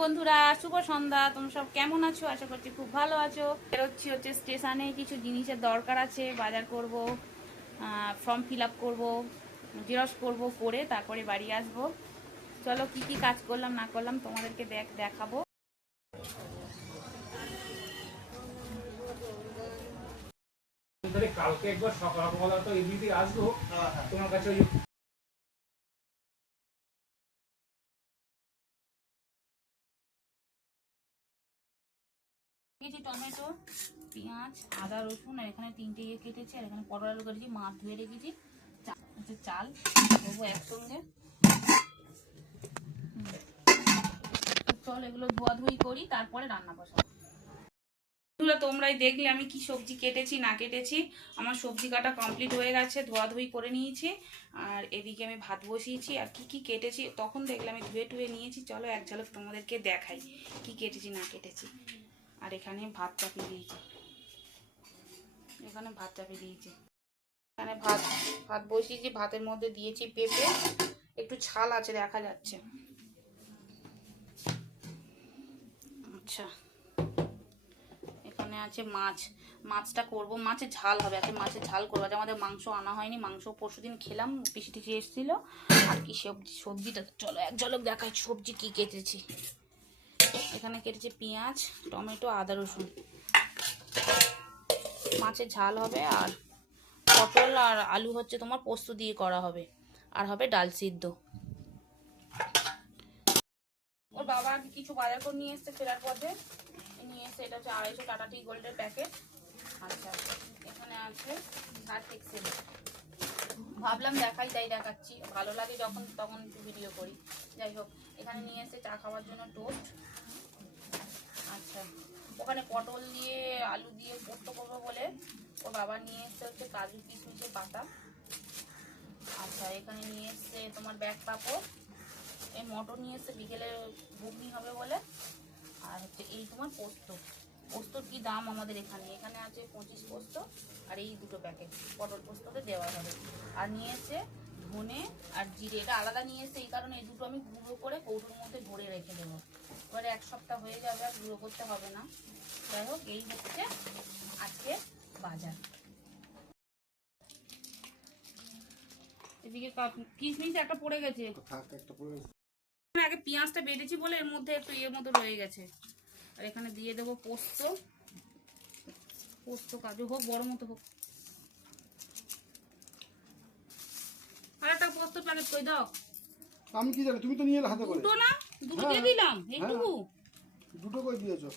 বন্ধুরা, শুভ সন্ধ্যা। তোমরা সব কেমন আছো? আশা করছি খুব ভালো আছো। হচ্ছে স্টেশনে কিছু জিনিসের দরকার আছে, বাজার করব, ফর্ম ফিল আপ করবো, জেরক্স করবো, করে তারপরে বাড়ি আসবো। চলো কি কি কাজ করলাম না করলাম তোমাদেরকে দেখাবো। কালকে একবার সকালবেলা তো এই দিদি আসবো তোমার কাছে। টমেটো, পেঁয়াজ, আদা, রসুন, আর এখানে 3টে কেটেছি, আর এখানে পটল আলু কেটেছি, মাছ ধুয়ে রেখেছি, চাল দেবো একসঙ্গে। চল এগুলো ধোয়াধুয়ি করি, তারপরে রান্না বসাবো। তোমরাই দেখলে আমি কি সবজি কেটেছি না কেটেছি। আমার সবজি কাটা কমপ্লিট হয়ে গেছে, ধোয়াধুয়ি করে নিয়েছি, আর এদিকে আমি ভাত বসিয়েছি। আর কি কি কেটেছি তখন দেখলে আমি ধুয়ে টুয়ে নিয়েছি। চলো এক ঝলক তোমাদেরকে দেখাই কি কেটেছি না কেটেছি। আর এখানে ভাত চাপিয়ে দিয়েছি, এখানে ভাত বসিয়েছি। ভাতের মধ্যে দিয়েছি পেঁপে, একটু ছাল আছে দেখা যাচ্ছে। আচ্ছা, এখানে আছে মাছটা করবো, মাছের ঝাল হবে। আজকে মাছের ঝাল করবো। আজ আমাদের মাংস আনা হয়নি, মাংস পরশুদিন খেলাম, পিসি টিসি এসেছিল। আর কি সবজিটা চলো এক ঝলক দেখাই সবজি কি কেটেছি। এখানে কেটেছে পেঁয়াজ, টমেটো, আদা, রসুন। মাছের ঝাল হবে, আর পটল আর আলু হচ্ছে তোমার পোস্ত দিয়ে করা হবে, আর হবে ডাল সিদ্ধ। ওর বাবা কিছু বাজার করে নিয়ে এসছে ফেরার পথে, নিয়ে এসছে। এটা হচ্ছে 250 টাটা টি গোল্ডের প্যাকেট। আচ্ছা, এখানে আছে সার্ফ এক্সেল। ভাবলাম দেখাই, তাই দেখাচ্ছি। ভালো লাগে যখন তখন ভিডিও করি। যাই হোক, এখানে নিয়ে এসছে চা খাওয়ার জন্য টোস্ট। আচ্ছা, ওখানে পটল দিয়ে আলু দিয়ে পোস্ত করবো বলে ওর বাবা নিয়ে এসছে হচ্ছে কাজু কিশমিশের পাতা। আচ্ছা, এখানে নিয়ে এসছে তোমার ব্যাগ পাপড়, এই মটর নিয়ে এসছে বিকেলে ঘুগনি হবে বলে। আর হচ্ছে এই তোমার পোস্তর কি দাম আমাদের এখানে আছে 25 পোস্ত, আর এই দুটো প্যাকেট পটল পোস্ততে দেওয়া হবে। আর নিয়ে এসছে ধনে আর জিরে, এটা আলাদা নিয়ে এসছে এই কারণে এই দুটো আমি গুঁড়ো করে কৌটোর মধ্যে ভরে রেখে দেবো। এবারে 1 সপ্তাহ হয়ে যাবে, আর গুঁড়ো করতে হবে না। যাই হোক, এই হচ্ছে আজকে বাজার। এদিকে কিশমিশ একটা পড়ে গেছে, আগে পেঁয়াজটা বেটেছি বলে এর মধ্যে একটু ইয়ের মতো রয়ে গেছে। আর এখানে দিয়ে দেবো পোস্ত কাজু হোক, বড় মতো হোক। আর একটা পোস্ত প্যাকেট কই দাও। আমি কি জানি, তুমি তো নিয়ে এলে হাতে করে। দুটো না, দুটো দিয়ে দিলাম, এইটুকু দুটো কই দিয়েছো?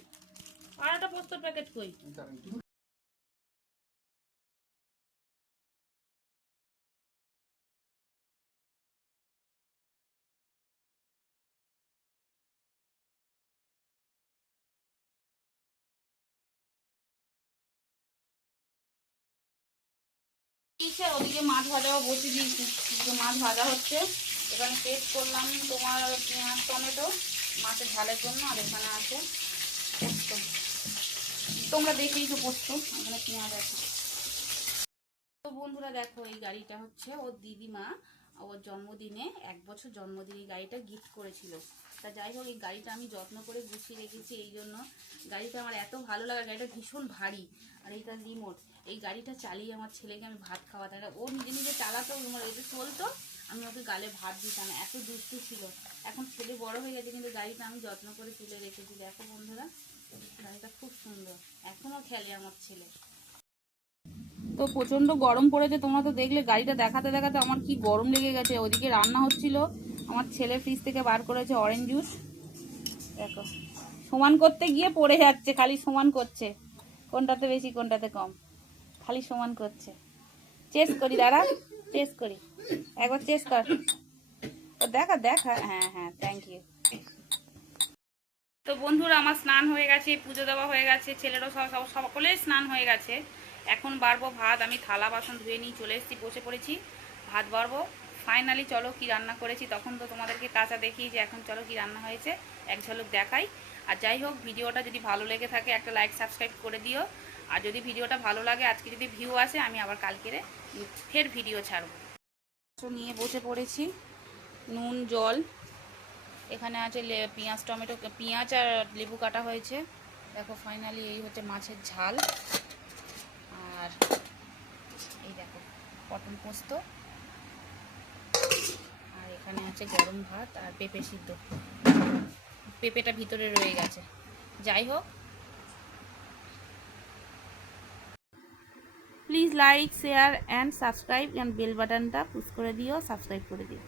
আর একটা পোস্ত প্যাকেট কই? ওদিকে মাছ ভাজা বসে দিয়েছি, মাছ ভাজা হচ্ছে। এখানে পেস্ট করলাম তোমার পেঁয়াজ টমেটো মাছের ঝালের জন্য। আর এখানে আছে পোস্ত, তোমরা দেখেইছো পোস্ত। এখানে পেঁয়াজ আছে। তো বন্ধুরা দেখো, এই গাড়িটা হচ্ছে ওর দিদিমা ওর জন্মদিনে 1 বছর জন্মদিনে এই গাড়িটা গিফট করেছিল। তা যাই হোক, এই গাড়িটা আমি যত্ন করে গুছিয়ে রেখেছি। এই জন্য গাড়িটা আমার এত ভালো লাগে। গাড়িটা ভীষণ ভারী, আর এইটা রিমোট। এই গাড়িটা চালিয়ে আমার ছেলেকে আমি ভাত খাওয়াতাম। ও নিজে নিজে চালাতো, এটা চলতো, আমি ওকে গালে ভাত দিতাম। এত দুষ্টু ছিল। এখন ছেলে বড় হয়ে গেছে, কিন্তু গাড়িটা আমি যত্ন করে তুলে রেখেছি। দেখো বন্ধুরা, গাড়িটা খুব সুন্দর, এখনও খেলে আমার ছেলে। তো প্রচন্ড গরম পড়েছে, তোমরা তো দেখলে। গাড়িটা দেখাতে দেখাতে আমার কি গরম লেগে গেছে। ওদিকে রান্না হচ্ছিল, আমার ছেলে ফ্রিজ থেকে বার করেছে অরেঞ্জ জুস। দেখো, সমান করতে গিয়ে পড়ে যাচ্ছে, খালি সমান করছে, কোনটাতে বেশি কোনটাতে কম, খালি সমান করছে। চেস্ট করি, দাঁড়া চেস্ট করি, একবার চেস্ট কর। দেখা দেখা, হ্যাঁ হ্যাঁ, থ্যাংক ইউ। তো বন্ধুরা, আমার স্নান হয়ে গেছে, পুজো দেওয়া হয়ে গেছে, ছেলেরও সকলের স্নান হয়ে গেছে। এখন বাড়বো ভাত। আমি থালা বাসন ধুয়ে নিয়ে চলে এসেছি, বসে পড়েছি, ভাত বাড়বো। ফাইনালি চলো কি রান্না করেছি। তখন তো তোমাদেরকে কাঁচা দেখিয়েছি, এখন চলো কি রান্না হয়েছে এক ঝলক দেখাই। আর যাই হোক, ভিডিওটা যদি ভালো লেগে থাকে একটা লাইক সাবস্ক্রাইব করে দিও। আর যদি ভিডিওটা ভালো লাগে, আজকে যদি ভিউ আসে, আমি আবার কালকেরে ফের ভিডিও ছাড়বো। নিয়ে বসে পড়েছি, নুন জল এখানে আছে পেঁয়াজ টমেটো, পেঁয়াজ আর লেবু কাটা হয়েছে। দেখো ফাইনালি এই হচ্ছে মাছের ঝাল। আর এই দেখো পটল পোস্ত, আর এখানে আছে গরম ভাত আর পেঁপে সিদ্ধ। পেঁপেটা ভিতরে রয়ে গেছে। যাই হোক, please like share and subscribe, and bell বাটনটা পুশ করে দিও, সাবস্ক্রাইব করে দিও।